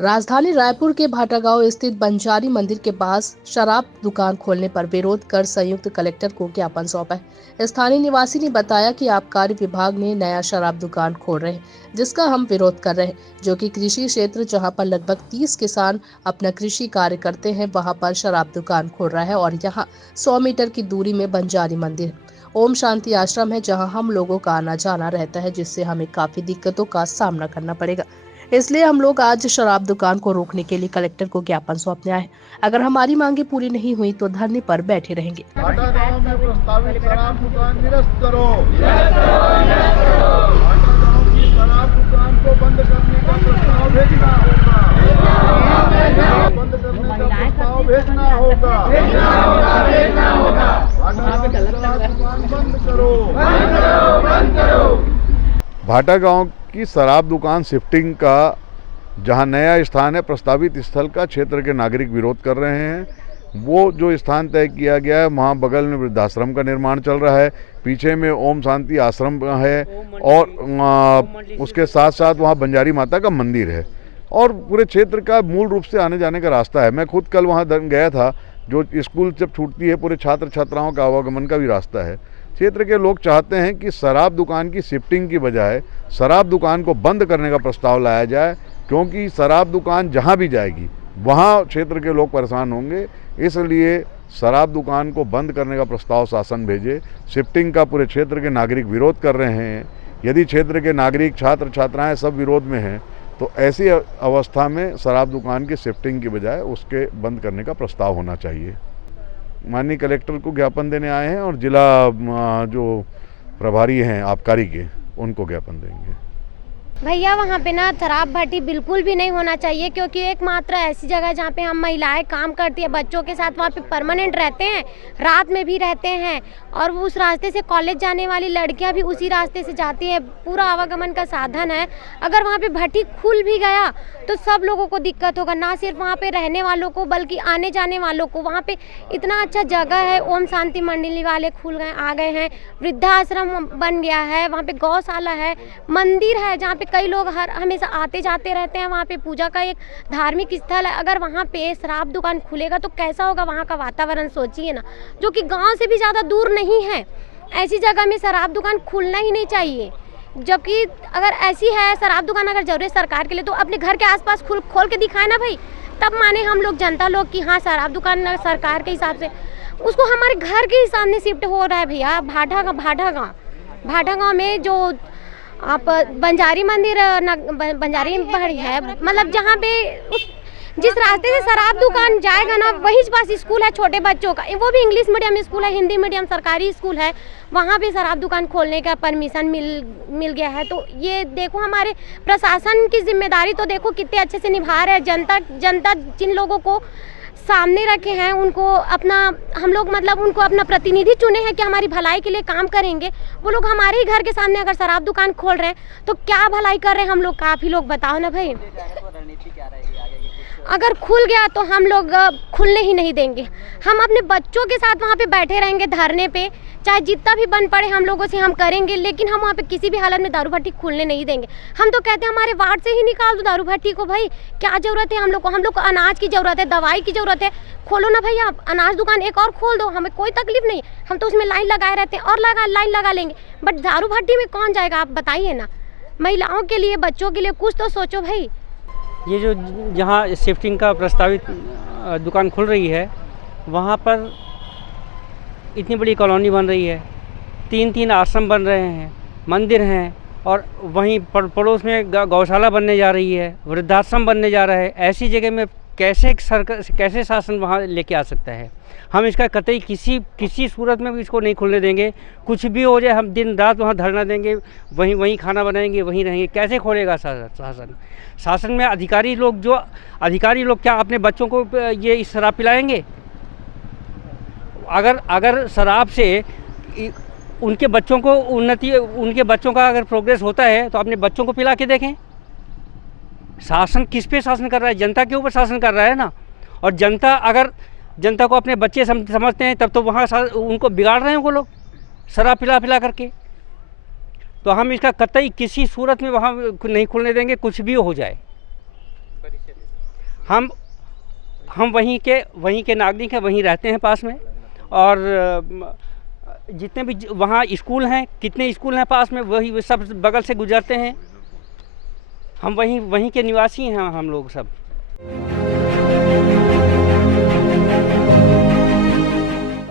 राजधानी रायपुर के भाटागांव स्थित बंजारी मंदिर के पास शराब दुकान खोलने पर विरोध कर संयुक्त कलेक्टर को ज्ञापन सौंपा है। स्थानीय निवासी ने बताया कि आबकारी विभाग ने नया शराब दुकान खोल रहे हैं, जिसका हम विरोध कर रहे हैं, जो कि कृषि क्षेत्र जहां पर लगभग 30 किसान अपना कृषि कार्य करते हैं, वहां पर शराब दुकान खोल रहा है और यहाँ 100 मीटर की दूरी में बंजारी मंदिर ओम शांति आश्रम है, जहां हम लोगों का आना जाना रहता है, जिससे हमें काफी दिक्कतों का सामना करना पड़ेगा। इसलिए हम लोग आज शराब दुकान को रोकने के लिए कलेक्टर को ज्ञापन सौंपने आए। अगर हमारी मांगे पूरी नहीं हुई तो धरने पर बैठे रहेंगे। भाटागांव में प्रस्तावित शराब दुकान निरस्त करो। भाटागांव की शराब दुकान को बंद करने का प्रस्ताव भेजना होगा। बंद करने का प्रस्ताव भेजना होगा। भाटागांव की शराब दुकान बंद करो। भाटागांव की शराब दुकान शिफ्टिंग का जहां नया स्थान है, प्रस्तावित स्थल का क्षेत्र के नागरिक विरोध कर रहे हैं। वो जो स्थान तय किया गया है, वहाँ बगल में वृद्धाश्रम का निर्माण चल रहा है, पीछे में ओम शांति आश्रम है और उसके साथ साथ वहाँ बंजारी माता का मंदिर है और पूरे क्षेत्र का मूल रूप से आने जाने का रास्ता है। मैं खुद कल वहाँ गया था। जो स्कूल जब छूटती है, पूरे छात्र छात्राओं का आवागमन का भी रास्ता है। क्षेत्र के लोग चाहते हैं कि शराब दुकान की शिफ्टिंग की बजाय शराब दुकान को बंद करने का प्रस्ताव लाया जाए, क्योंकि शराब दुकान जहां भी जाएगी वहां क्षेत्र के लोग परेशान होंगे। इसलिए शराब दुकान को बंद करने का प्रस्ताव शासन भेजे। शिफ्टिंग का पूरे क्षेत्र के नागरिक विरोध कर रहे हैं। यदि क्षेत्र के नागरिक, छात्र छात्राएं सब विरोध में हैं, तो ऐसी अवस्था में शराब दुकान की शिफ्टिंग की बजाय उसके बंद करने का प्रस्ताव होना चाहिए। माननीय कलेक्टर को ज्ञापन देने आए हैं और जिला जो प्रभारी हैं आबकारी के, उनको ज्ञापन देंगे। भैया वहाँ पे ना शराब भट्टी बिल्कुल भी नहीं होना चाहिए, क्योंकि एकमात्र ऐसी जगह जहाँ पे हम महिलाएं काम करती है, बच्चों के साथ वहाँ पे परमानेंट रहते हैं, रात में भी रहते हैं और उस रास्ते से कॉलेज जाने वाली लड़कियाँ भी उसी रास्ते से जाती है। पूरा आवागमन का साधन है। अगर वहाँ पे भट्टी खुल भी गया तो सब लोगों को दिक्कत होगा, ना सिर्फ वहाँ पे रहने वालों को बल्कि आने जाने वालों को। वहाँ पे इतना अच्छा जगह है, ओम शांति मंडली वाले आ गए हैं, वृद्धाश्रम बन गया है, वहाँ पे गौशाला है, मंदिर है जहाँ पे कई लोग हमेशा आते जाते रहते हैं। वहाँ पे पूजा का एक धार्मिक स्थल है। अगर वहाँ पे शराब दुकान खुलेगा तो कैसा होगा वहाँ का वातावरण, सोचिए ना, जो कि गांव से भी ज़्यादा दूर नहीं है। ऐसी जगह में शराब दुकान खुलना ही नहीं चाहिए। जबकि अगर ऐसी है शराब दुकान, अगर जरूरत सरकार के लिए, तो अपने घर के आसपास खोल के दिखाए ना भाई, तब माने हम लोग जनता लोग कि हाँ शराब दुकान सरकार के हिसाब से, उसको हमारे घर के सामने शिफ्ट हो रहा है भैया। भाटागांव में जो आप बंजारी मंदिर बंजारी पहाड़ी है, मतलब जहाँ पे जिस रास्ते से शराब दुकान जाएगा ना, वही पास स्कूल है छोटे बच्चों का, वो भी इंग्लिश मीडियम स्कूल है, हिंदी मीडियम सरकारी स्कूल है। वहाँ पे शराब दुकान खोलने का परमिशन मिल गया है। तो ये देखो, हमारे प्रशासन की जिम्मेदारी तो देखो कितने अच्छे से निभा रहे हैं। जनता जिन लोगों को सामने रखे हैं, उनको अपना, हम लोग मतलब उनको अपना प्रतिनिधि चुने हैं कि हमारी भलाई के लिए काम करेंगे। वो लोग हमारे ही घर के सामने अगर शराब दुकान खोल रहे हैं तो क्या भलाई कर रहे हैं हम लोग, काफी लोग बताओ ना भाई। अगर खुल गया तो हम लोग खुलने ही नहीं देंगे। हम अपने बच्चों के साथ वहाँ पे बैठे रहेंगे धरने पे, चाहे जितना भी बन पड़े हम लोगों से हम करेंगे, लेकिन हम वहाँ पे किसी भी हालत में दारू भट्टी खुलने नहीं देंगे। हम तो कहते हैं हमारे वार्ड से ही निकाल दो दारू भट्टी को भाई, क्या जरूरत है हम लोग को अनाज की जरूरत है, दवाई की जरूरत है, खोलो ना भैया आप अनाज दुकान एक और खोल दो, हमें कोई तकलीफ नहीं। हम तो उसमें लाइन लगाए रहते हैं और लाइन लगा लेंगे, बट दारू भट्टी में कौन जाएगा आप बताइए ना। महिलाओं के लिए, बच्चों के लिए कुछ तो सोचो भाई। ये जो जहाँ शिफ्टिंग का प्रस्तावित दुकान खुल रही है, वहाँ पर इतनी बड़ी कॉलोनी बन रही है, 3 आश्रम बन रहे हैं, मंदिर हैं और वहीं पड़ोस में गौशाला बनने जा रही है, वृद्धाश्रम बनने जा रहा है। ऐसी जगह में कैसे शासन वहाँ लेके आ सकता है? हम इसका कतई किसी सूरत में भी इसको नहीं खुलने देंगे। कुछ भी हो जाए, हम दिन रात वहाँ धरना देंगे, वहीं खाना बनाएंगे, वहीं रहेंगे। कैसे खोलेगा शासन में अधिकारी लोग क्या अपने बच्चों को ये शराब पिलाएंगे? अगर शराब से उनके बच्चों को उनके बच्चों का अगर प्रोग्रेस होता है तो अपने बच्चों को पिला के देखें। शासन किस पे शासन कर रहा है? जनता के ऊपर शासन कर रहा है ना। और जनता को अपने बच्चे समझते हैं, तब तो वहाँ उनको बिगाड़ रहे हैं वो लोग शराब पिला करके। तो हम इसका कतई किसी सूरत में वहाँ नहीं खुलने देंगे, कुछ भी हो जाए। हम वहीं के नागरिक हैं, वहीं रहते हैं पास में। और जितने भी वहाँ स्कूल हैं, कितने स्कूल हैं पास में, वही सब बगल से गुजरते हैं। हम वहीं के निवासी हैं हम लोग सब।